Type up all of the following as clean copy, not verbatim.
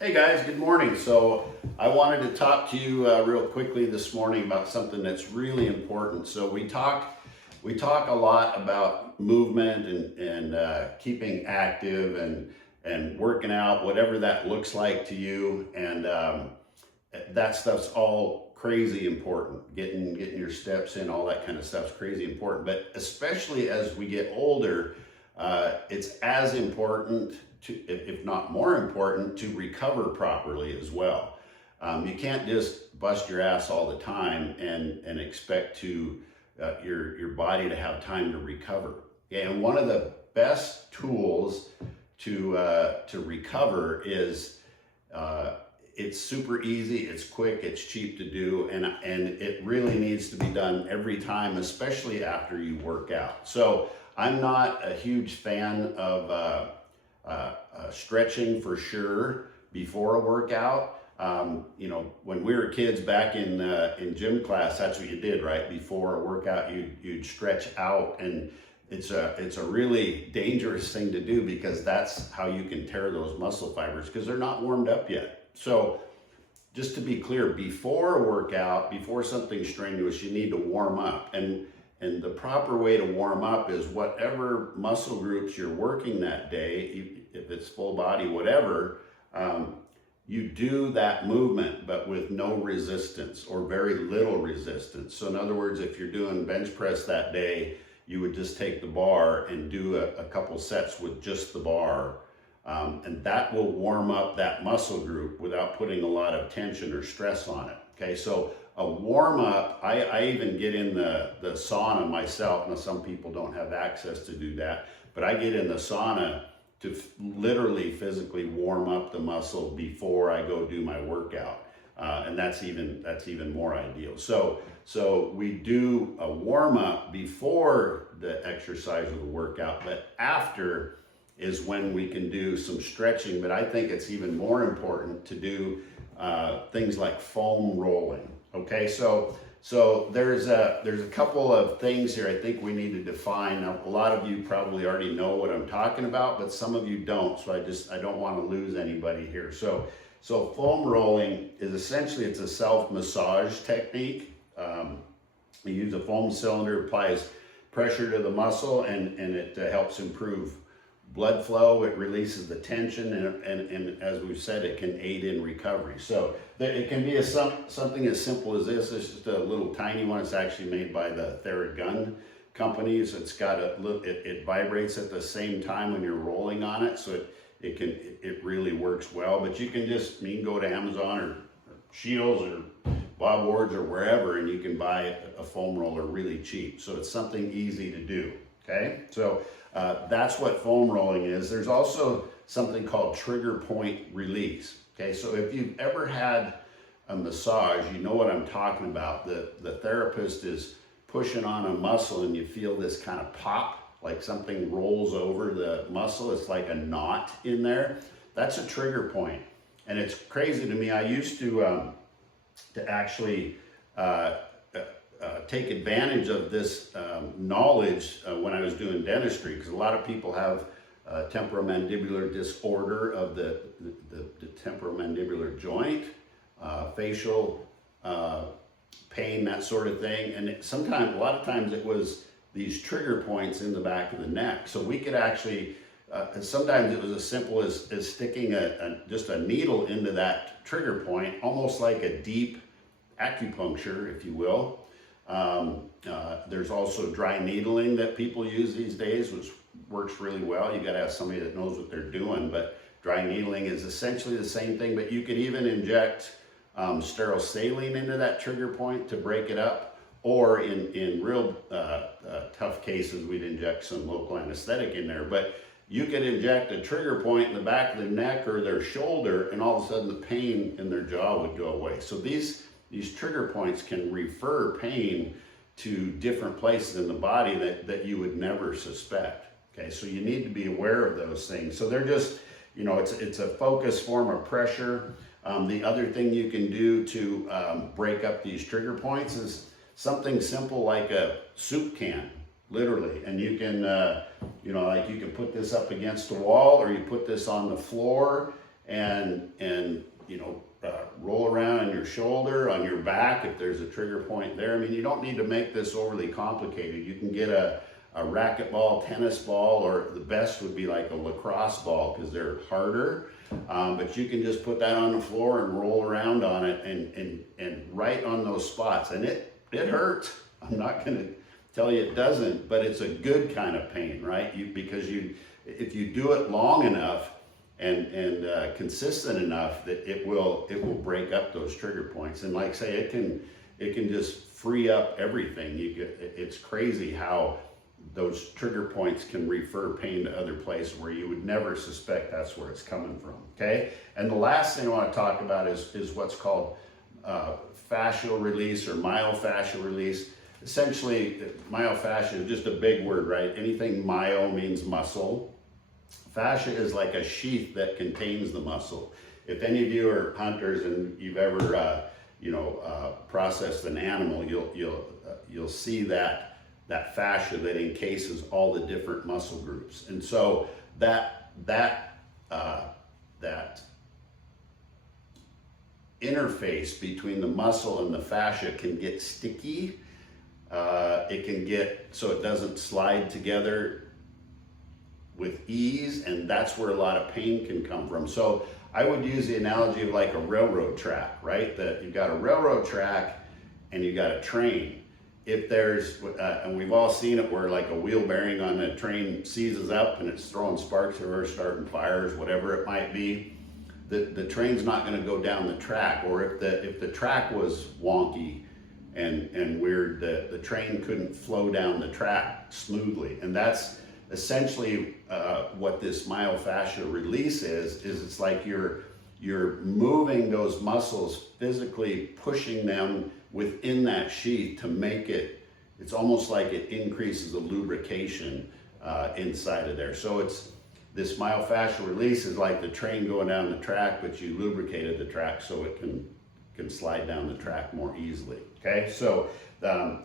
Hey guys, good morning. So I wanted to talk to you real quickly this morning about something that's really important. So we talk a lot about movement and keeping active and working out, whatever that looks like to you, and that stuff's all crazy important. Getting your steps in, all that kind of stuff's crazy important. But especially as we get older, it's as important to, if not more important, to recover properly as well. You can't just bust your ass all the time and expect to your body to have time to recover. And one of the best tools to recover is it's super easy, it's quick, it's cheap to do, and it really needs to be done every time, especially after you work out. So I'm not a huge fan of stretching for sure before a workout. When we were kids back in gym class, that's what you did, right? Before a workout, you'd stretch out, and it's a really dangerous thing to do because that's how you can tear those muscle fibers because they're not warmed up yet. So just to be clear, before a workout, before something strenuous, you need to warm up. And the proper way to warm up is whatever muscle groups you're working that day, if it's full body, whatever, you do that movement, but with no resistance or very little resistance. So in other words, if you're doing bench press that day, you would just take the bar and do a couple sets with just the bar. And that will warm up that muscle group without putting a lot of tension or stress on it. Okay, so a warm up, I even get in the sauna myself. Now, some people don't have access to do that, but I get in the sauna to literally physically warm up the muscle before I go do my workout. And that's even more ideal. So we do a warm up before the exercise or the workout, but after is when we can do some stretching. But I think it's even more important to do things like foam rolling. Okay, so there's a couple of things here I think we need to define. Now, a lot of you probably already know what I'm talking about, but some of you don't. So I don't want to lose anybody here. So foam rolling is essentially, it's a self-massage technique. You use a foam cylinder, applies pressure to the muscle, and it helps improve blood flow. It releases the tension, and as we've said, it can aid in recovery. So it can be something as simple as this. It's just a little tiny one. It's actually made by the Theragun company. So it's got it vibrates at the same time when you're rolling on it. So it really works well. But you can go to Amazon or Shields or Bob Ward's or wherever, and you can buy a foam roller really cheap. So it's something easy to do. Okay, so that's what foam rolling is. There's also something called trigger point release. Okay, so if you've ever had a massage, you know what I'm talking about. The therapist is pushing on a muscle and you feel this kind of pop, like something rolls over the muscle. It's like a knot in there. That's a trigger point. And it's crazy to me. I used to actually take advantage of this knowledge when I was doing dentistry, because a lot of people have temporomandibular disorder of the temporomandibular joint, facial pain, that sort of thing. And a lot of times it was these trigger points in the back of the neck. So we could actually, sometimes it was as simple as sticking just a needle into that trigger point, almost like a deep acupuncture, if you will. There's also dry needling that people use these days, which works really well. You got to have somebody that knows what they're doing, but dry needling is essentially the same thing. But you could even inject sterile saline into that trigger point to break it up, or in real tough cases, we'd inject some local anesthetic in there. But you could inject a trigger point in the back of the neck or their shoulder, and all of a sudden the pain in their jaw would go away. So these trigger points can refer pain to different places in the body that you would never suspect. Okay, so you need to be aware of those things. So they're just, it's a focused form of pressure. The other thing you can do to break up these trigger points is something simple like a soup can, literally. And you can, like you can put this up against the wall, or you put this on the floor, and roll around on your shoulder, on your back if there's a trigger point there. I mean, you don't need to make this overly complicated. You can get a racquetball, tennis ball, or the best would be like a lacrosse ball because they're harder. But you can just put that on the floor and roll around on it and right on those spots. And it hurts. I'm not going to tell you it doesn't, but it's a good kind of pain, right? Because if you do it long enough and consistent enough, that it will break up those trigger points. And like I say, it can just free up everything. It's crazy how those trigger points can refer pain to other places where you would never suspect that's where it's coming from. Okay, and the last thing I want to talk about is what's called fascial release or myofascial release. Essentially, myofascia is just a big word, right? Anything myo means muscle. Fascia is like a sheath that contains the muscle. If any of you are hunters and you've ever, processed an animal, you'll see that fascia that encases all the different muscle groups. And so that interface between the muscle and the fascia can get sticky. It can get so it doesn't slide together with ease, and that's where a lot of pain can come from. So I would use the analogy of like a railroad track, right? That you've got a railroad track and you got a train. If there's, and we've all seen it where like a wheel bearing on a train seizes up and it's throwing sparks or starting fires, whatever it might be, the train's not going to go down the track. Or if the track was wonky and weird, the train couldn't flow down the track smoothly. And that's essentially what this myofascial release is it's like you're moving those muscles, physically pushing them within that sheath to make it's almost like it increases the lubrication inside of there. So it's this myofascial release is like the train going down the track, but you lubricated the track so it can slide down the track more easily. Okay, so those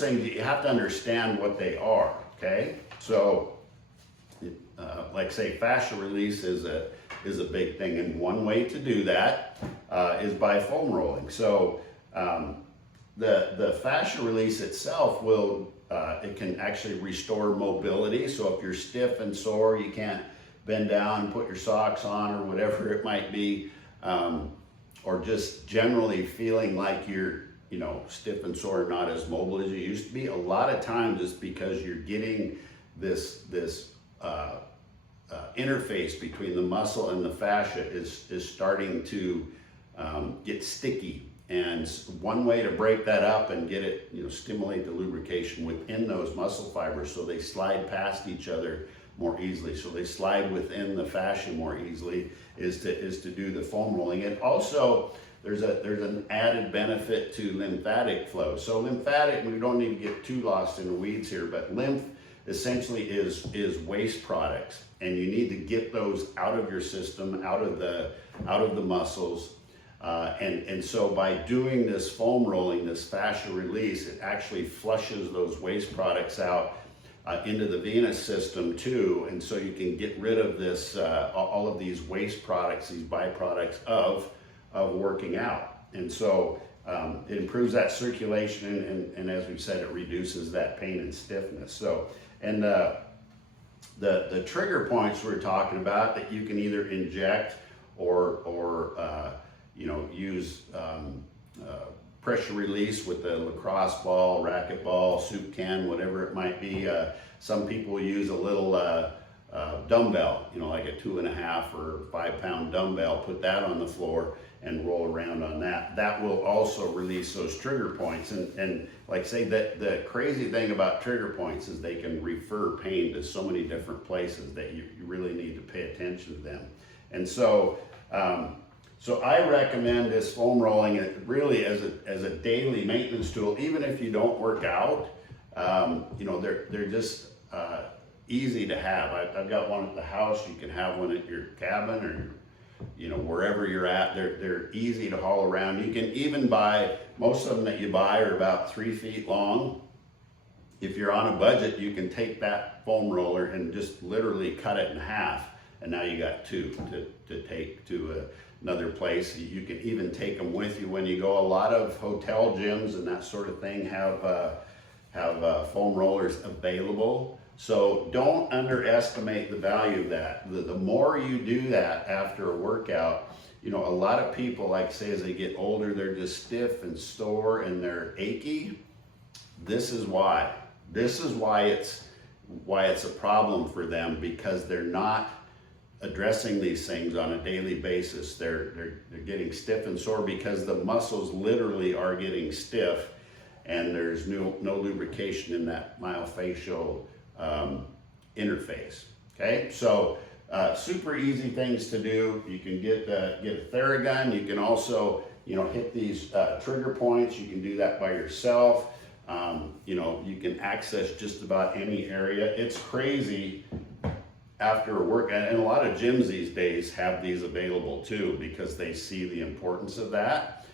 things, you have to understand what they are. Okay, so like say fascial release is a big thing, and one way to do that is by foam rolling. So the fascial release itself it can actually restore mobility. So if you're stiff and sore, you can't bend down, put your socks on, or whatever it might be, or just generally feeling like you're stiff and sore, not as mobile as you used to be. A lot of times it's because you're getting this interface between the muscle and the fascia is starting to get sticky. And one way to break that up and get it, stimulate the lubrication within those muscle fibers so they slide past each other more easily, so they slide within the fascia more easily, is to do the foam rolling. And also, there's an added benefit to lymphatic flow. So lymphatic, we don't need to get too lost in the weeds here, but lymph essentially is waste products, and you need to get those out of your system, out of the muscles. And so by doing this foam rolling, this fascial release, it actually flushes those waste products out into the venous system too. And so you can get rid of this, all of these waste products, these byproducts of working out. And so it improves that circulation, and as we've said, it reduces that pain and stiffness. So, and the trigger points we're talking about that you can either inject or use pressure release with the lacrosse ball, racquetball, soup can, whatever it might be. Some people use a little dumbbell, like a 2.5 or 5 pound dumbbell, put that on the floor and roll around on that. That will also release those trigger points. And like I say, that the crazy thing about trigger points is they can refer pain to so many different places that you really need to pay attention to them. And so, so I recommend this foam rolling really as a daily maintenance tool, even if you don't work out. They're just easy to have. I've got one at the house. You can have one at your cabin or wherever you're at. They're easy to haul around. You can even buy, most of them that you buy are about 3 feet long. If you're on a budget, you can take that foam roller and just literally cut it in half and now you got two to take to another place. You can even take them with you when you go. A lot of hotel gyms and that sort of thing have foam rollers available. So don't underestimate the value of that. The more you do that after a workout, you know, a lot of people, like say as they get older, they're just stiff and sore and they're achy. This is why. This is why it's a problem for them, because they're not addressing these things on a daily basis. They're getting stiff and sore because the muscles literally are getting stiff, and there's no lubrication in that myofascial interface. Okay, so super easy things to do. You can get a Theragun. You can also, you know, hit these trigger points. You can do that by yourself. You know, you can access just about any area. It's crazy after a workout, and a lot of gyms these days have these available too, because they see the importance of that.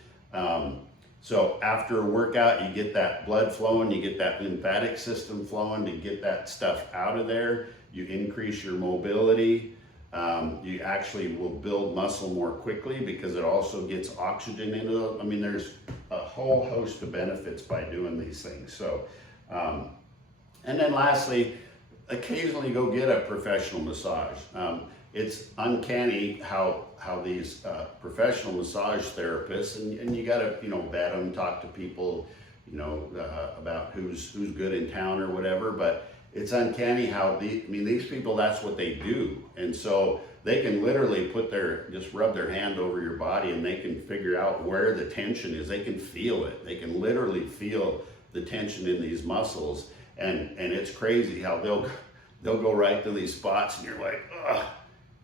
So after a workout, you get that blood flowing, you get that lymphatic system flowing to get that stuff out of there. You increase your mobility. You actually will build muscle more quickly because it also gets oxygen into it. I mean, there's a whole host of benefits by doing these things. So, and then lastly, occasionally go get a professional massage. It's uncanny how these professional massage therapists, and you gotta, you know, vet them, talk to people, you know, about who's good in town or whatever, but it's uncanny how these people, that's what they do. And so they can literally just rub their hand over your body and they can figure out where the tension is. They can feel it. They can literally feel the tension in these muscles. And it's crazy how they'll go right to these spots and you're like, ugh,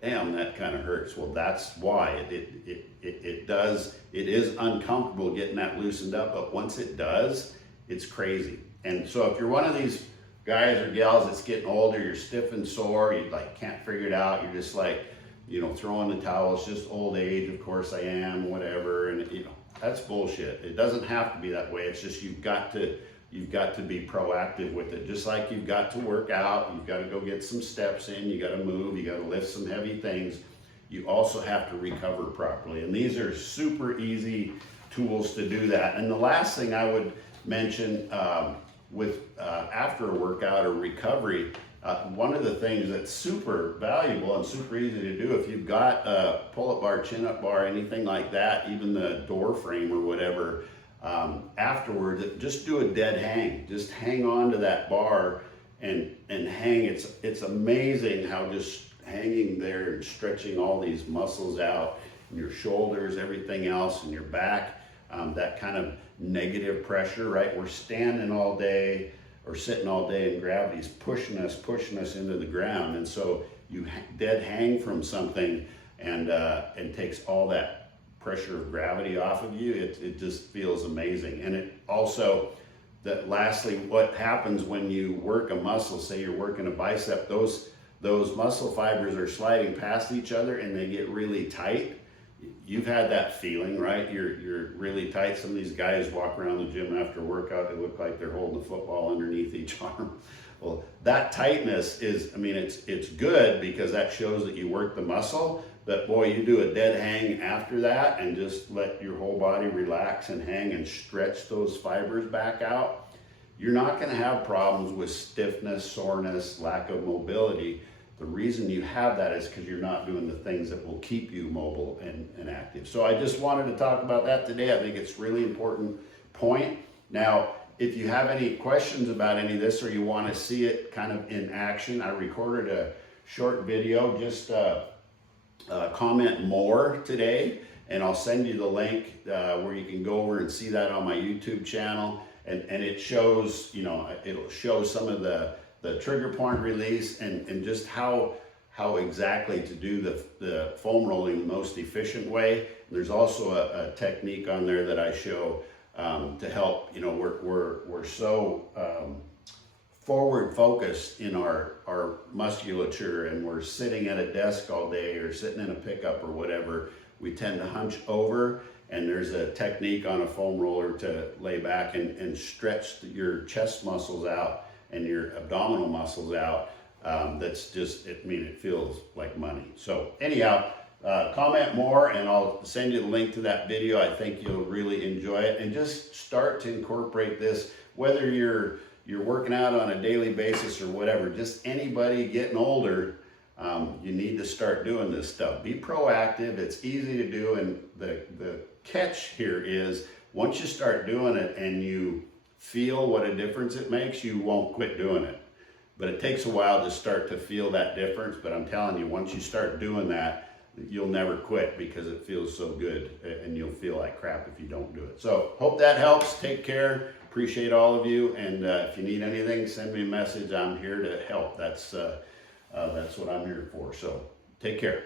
damn, that kind of hurts. Well, that's why it is uncomfortable getting that loosened up, but once it does, it's crazy. And so if you're one of these guys or gals that's getting older, you're stiff and sore, you like can't figure it out, you're just like, you know, throwing the towel, it's just old age, of course I am, whatever, and you know, that's bullshit. It doesn't have to be that way. It's just you've got to be proactive with it. Just like you've got to work out, you've got to go get some steps in, you got to move, you got to lift some heavy things. You also have to recover properly. And these are super easy tools to do that. And the last thing I would mention after a workout or recovery, one of the things that's super valuable and super easy to do, if you've got a pull-up bar, chin-up bar, anything like that, even the door frame or whatever, afterwards, just do a dead hang. Just hang on to that bar and hang. It's amazing how just hanging there and stretching all these muscles out in your shoulders, everything else, in your back, that kind of negative pressure, right? We're standing all day or sitting all day and gravity's pushing us into the ground. And so you dead hang from something and takes all that pressure of gravity off of you. It just feels amazing. And it also, lastly, what happens when you work a muscle, say you're working a bicep, those muscle fibers are sliding past each other and they get really tight. You've had that feeling, right? You're really tight. Some of these guys walk around the gym after a workout, they look like they're holding a football underneath each arm. Well, that tightness is, I mean, it's good because that shows that you work the muscle, but boy, you do a dead hang after that and just let your whole body relax and hang and stretch those fibers back out. You're not gonna have problems with stiffness, soreness, lack of mobility. The reason you have that is because you're not doing the things that will keep you mobile and active. So I just wanted to talk about that today. I think it's a really important point. Now, if you have any questions about any of this or you want to see it kind of in action, I recorded a short video. Just comment more today and I'll send you the link where you can go over and see that on my YouTube channel. And it shows, you know, it'll show some of the trigger point release and just how exactly to do the foam rolling the most efficient way. And there's also a technique on there that I show to help. You know, we're so forward focused in our musculature, and we're sitting at a desk all day or sitting in a pickup or whatever, we tend to hunch over. And there's a technique on a foam roller to lay back and stretch your chest muscles out and your abdominal muscles out that's just, I mean, it feels like money. So anyhow, comment more and I'll send you the link to that video. I think you'll really enjoy it, and just start to incorporate this, whether you're working out on a daily basis or whatever. Just anybody getting older, you need to start doing this stuff. Be proactive. It's easy to do, and the catch here is once you start doing it and you feel what a difference it makes, you won't quit doing it. But it takes a while to start to feel that difference. But I'm telling you, once you start doing that, you'll never quit, because it feels so good, and you'll feel like crap if you don't do it. So hope that helps. Take care. Appreciate all of you. And if you need anything, send me a message. I'm here to help. That's what I'm here for. So take care.